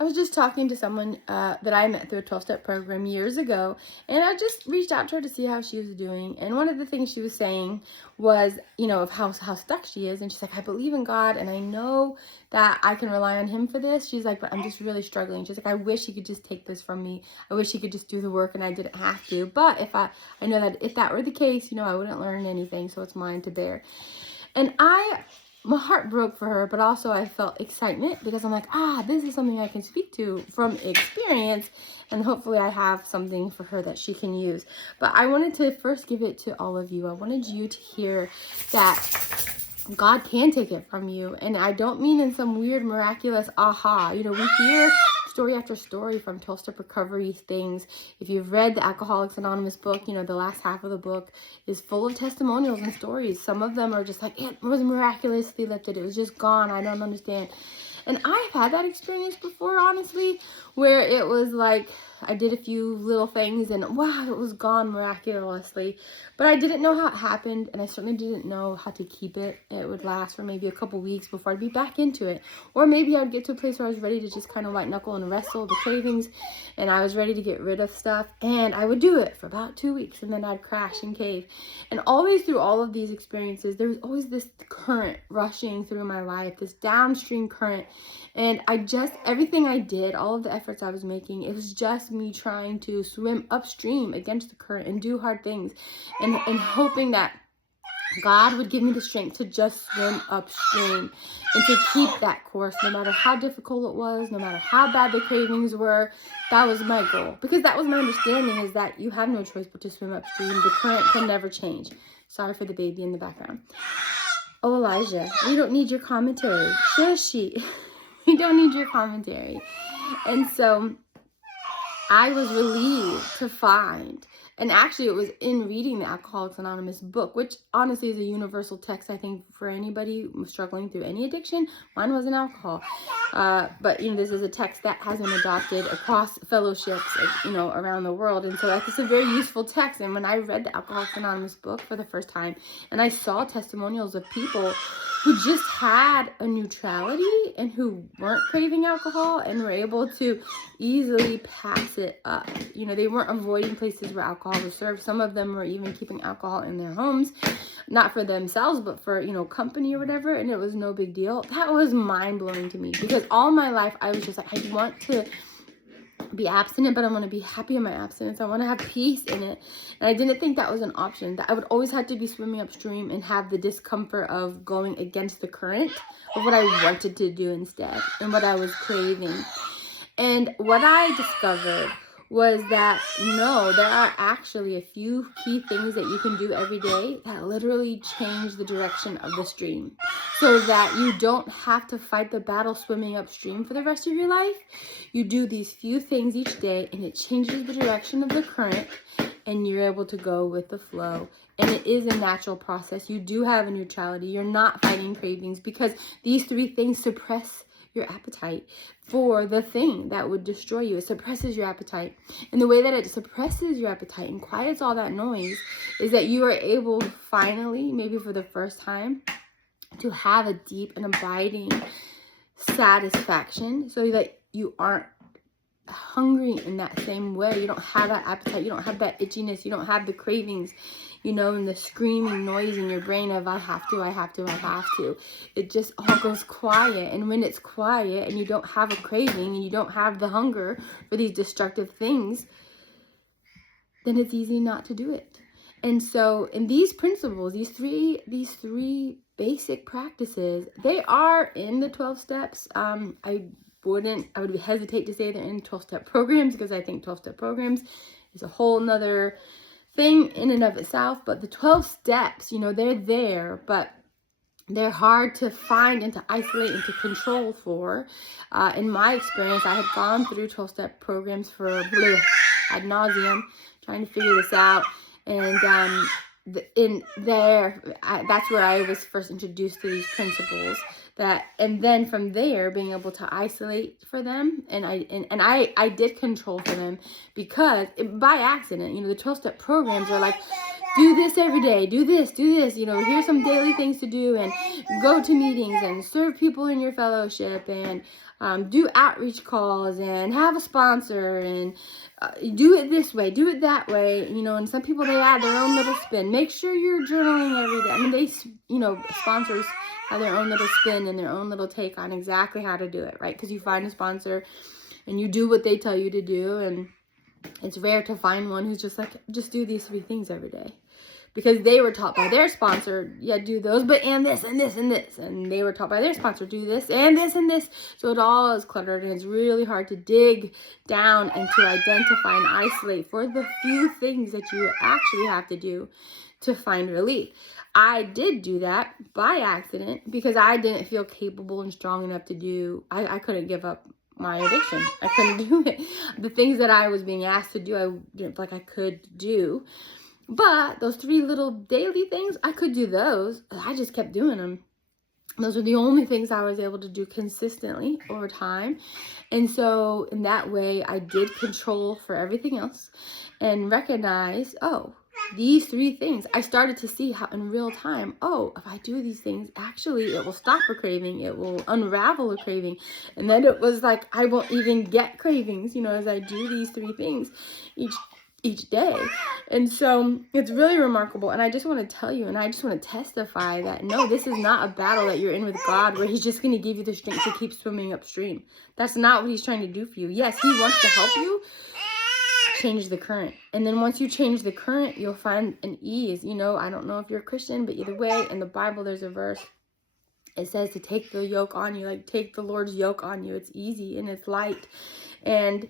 I was just talking to someone that I met through a 12-step program years ago, and I just reached out to her to see how she was doing. And one of the things she was saying was, of how stuck she is. And she's like, I believe in God, and I know that I can rely on him for this. She's like, but I'm just really struggling. She's like, I wish he could just take this from me. I wish he could just do the work and I didn't have to. But I know that if that were the case, I wouldn't learn anything, so it's mine to bear. And my heart broke for her, but also I felt excitement because I'm like, this is something I can speak to from experience, and hopefully I have something for her that she can use. But I wanted to first give it to all of you. I wanted you to hear that God can take it from you. And I don't mean in some weird, miraculous aha. We hear story after story from 12-step recovery things. If you've read the Alcoholics Anonymous book, the last half of the book is full of testimonials and stories. Some of them are just like, it was miraculously lifted. It was just gone. I don't understand. And I've had that experience before, honestly, where it was like I did a few little things and wow, it was gone miraculously. But I didn't know how it happened, and I certainly didn't know how to keep it. It would last for maybe a couple weeks before I'd be back into it. Or maybe I'd get to a place where I was ready to just kind of white knuckle and wrestle the cravings, and I was ready to get rid of stuff, and I would do it for about 2 weeks, and then I'd crash and cave. And always through all of these experiences, there was always this current rushing through my life, this downstream current. And everything I did, all of the efforts I was making, it was just me trying to swim upstream against the current and do hard things and hoping that God would give me the strength to just swim upstream and to keep that course, no matter how difficult it was, no matter how bad the cravings were. That was my goal, because that was my understanding, is that you have no choice but to swim upstream. The current can never change. Sorry for the baby in the background. Oh, Elijah, we don't need your commentary. Shushy. We don't need your commentary. And so I was relieved to find, and actually it was in reading the Alcoholics Anonymous book, which honestly is a universal text, I think, for anybody struggling through any addiction. Mine wasn't alcohol. But, this is a text that has been adopted across fellowships, around the world. And so it's a very useful text. And when I read the Alcoholics Anonymous book for the first time, and I saw testimonials of people who just had a neutrality and who weren't craving alcohol and were able to easily pass it up. They weren't avoiding places where alcohol was served. Some of them were even keeping alcohol in their homes, not for themselves, but for, company or whatever. And it was no big deal. That was mind-blowing to me, because all my life I was just like, I want to be abstinent, but I want to be happy in my abstinence. I want to have peace in it. And I didn't think that was an option, that I would always have to be swimming upstream and have the discomfort of going against the current of what I wanted to do instead and what I was craving. And what I discovered was that, no, there are actually a few key things that you can do every day that literally change the direction of the stream, so that you don't have to fight the battle swimming upstream for the rest of your life. You do these few things each day, and it changes the direction of the current, and you're able to go with the flow. And it is a natural process. You do have a neutrality. You're not fighting cravings, because these 3 things suppress your appetite for the thing that would destroy you. It suppresses your appetite. And the way that it suppresses your appetite and quiets all that noise is that you are able finally, maybe for the first time, to have a deep and abiding satisfaction, so that you aren't hungry in that same way. You don't have that appetite. You don't have that itchiness. You don't have the cravings, and the screaming noise in your brain of I have to. It just all goes quiet. And when it's quiet and you don't have a craving and you don't have the hunger for these destructive things, then it's easy not to do it. And so in these principles, these three basic practices, they are in the 12 steps. I would hesitate to say they're in 12-step programs, because I think 12-step programs is a whole nother thing in and of itself. But the 12 steps, they're there, but they're hard to find and to isolate and to control for. In my experience, I had gone through 12-step programs for ad nauseum, trying to figure this out. And that's where I was first introduced to these principles. And then from there, being able to isolate for them, and I did control for them, because by accident, the 12-step programs are like, do this every day, do this, here's some daily things to do, and go to meetings and serve people in your fellowship, and do outreach calls and have a sponsor and do it this way, do it that way, you know. And some people, they add their own little spin. Make sure you're journaling every day. I mean, they, you know, sponsors have their own little spin and their own little take on exactly how to do it, right? Because you find a sponsor and you do what they tell you to do, and it's rare to find one who's just like, just do these 3 things every day. Because they were taught by their sponsor, yeah, do those, but and this and this and this. And they were taught by their sponsor, do this and this and this. So it all is cluttered, and it's really hard to dig down and to identify and isolate for the few things that you actually have to do to find relief. I did do that by accident because I didn't feel capable and strong enough to do, I couldn't give up my addiction. I couldn't do it. The things that I was being asked to do, I didn't feel like I could do. But those 3 little daily things, I could do those. I just kept doing them. Those were the only things I was able to do consistently over time. And so in that way, I did control for everything else and recognize, oh, these 3 things. I started to see how in real time, oh, if I do these things, actually it will stop a craving. It will unravel a craving. And then it was like, I won't even get cravings, you know, as I do these 3 things each day. And so it's really remarkable. And I just want to tell you, and I just want to testify that no, this is not a battle that you're in with God where he's just going to give you the strength to keep swimming upstream. That's not what he's trying to do for you. Yes, he wants to help you change the current. And then once you change the current, you'll find an ease. You know, I don't know if you're a Christian, but either way, in the Bible, there's a verse. It says to take the yoke on you, like take the Lord's yoke on you. It's easy and it's light. And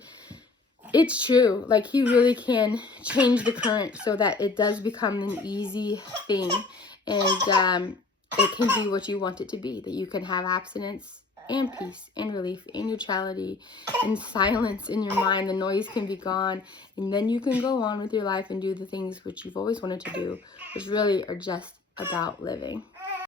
it's true. Like, he really can change the current so that it does become an easy thing. And it can be what you want it to be. That you can have abstinence and peace and relief and neutrality and silence in your mind. The noise can be gone. And then you can go on with your life and do the things which you've always wanted to do, which really are just about living.